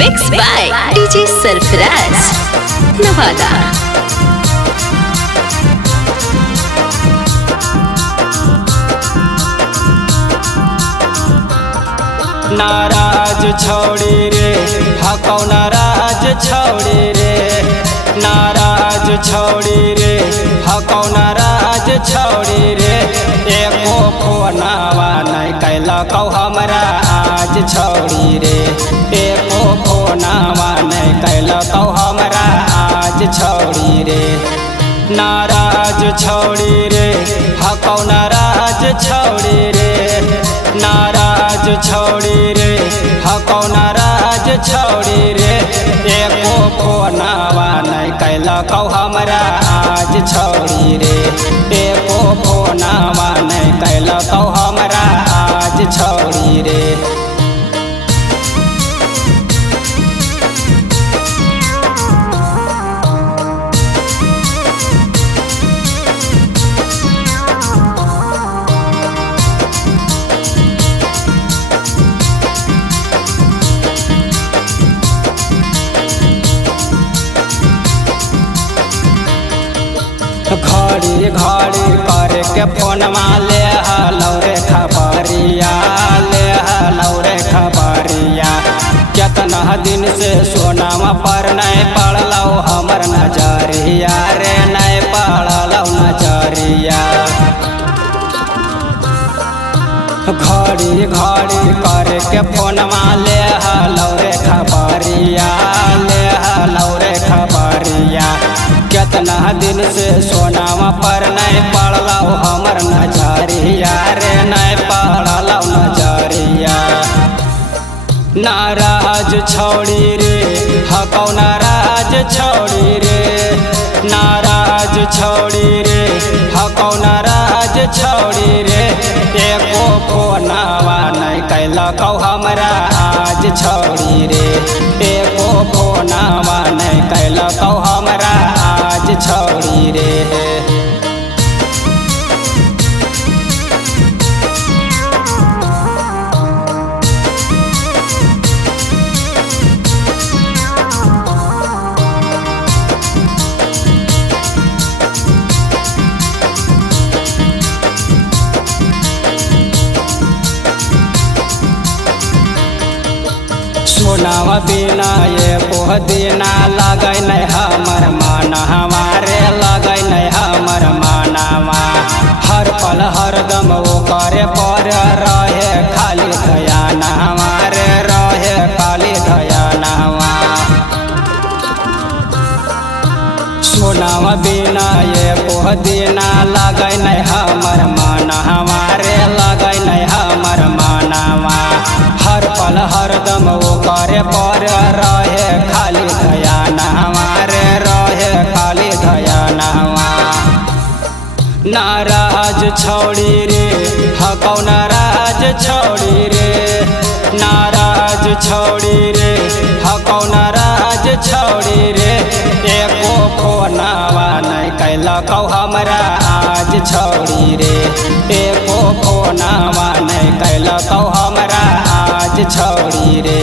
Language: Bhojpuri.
Mixed by DJ Sarfaraz, Nevada. नाराज छोड़ी रे हकौ नाराज छोड़ी रे, नाराज छोड़ी रे हकौ नाराज छोड़ी रे। एको फोनावा नहीं कैलकौ हमरा आज छोड़ी रे, एको फोनावा नहीं कैलकौ हमरा आज छोड़ी रे। नाराज छोड़ी रे हकौ नाराज छोड़ी रे, नाराज छोड़ी रे हकौ नाराज छोड़ी रे। एको फोनावा नहीं कैलकौ हमरा आज छोड़ी रे, एको फोनावा नहीं कैलकौ हमरा आज छोड़ी रे। घड़ी घड़ी करके फोनमा ले हलौ रे खबरिया, ले हलौ रे खबरिया। केतना दिन से सोनामा पर नहीं पड़लौ हमर नजरिया रे, नहीं पड़लौ नजरिया। घड़ी घड़ी करके फोनमा ले हलौ रे खबरिया, ले हलौ रे खबरिया। केतना दिन से सोनामा पर नहीं पड़लौ हमर नजरिया रे, नहीं पड़लौ नजरिया। नाराज छोड़ी रे हकौ नाराज छोड़ी रे, नाराज छोड़ी रे हकौ नाराज छोड़ी रे। एको फोनावा नहीं कैलकौ हमरा आज छोड़ी रे, एको फोनावा नहीं कैलकौ हमरा आज छोड़ी रे। सोनावा बिना ये पोह दिना लगै नहीं हमर माना, हमारे लगै नहीं हमर मानावा। हर पल हरदम वो करे पर रहे खाली दयाना, हमारे रहे खाली दयानावा। सोनावा बिना ये पोह दिना लगै नहीं हमर माना, हमारे लगै नहीं हमर मानावा। हर पल हरदम वो करे पर रहे खाली दयाना, हमारे रहे खाली दयानावा। नाराज छोड़ी रे हकौ नाराज छोड़ी रे, नाराज छोड़ी रे हकौ नाराज छोड़ी रे। एको फोनावा नहीं कैलकौ हमरा आज छोड़ी रे, एको फोनावा नहीं कैलकौ हमरा आज छोड़ी रे।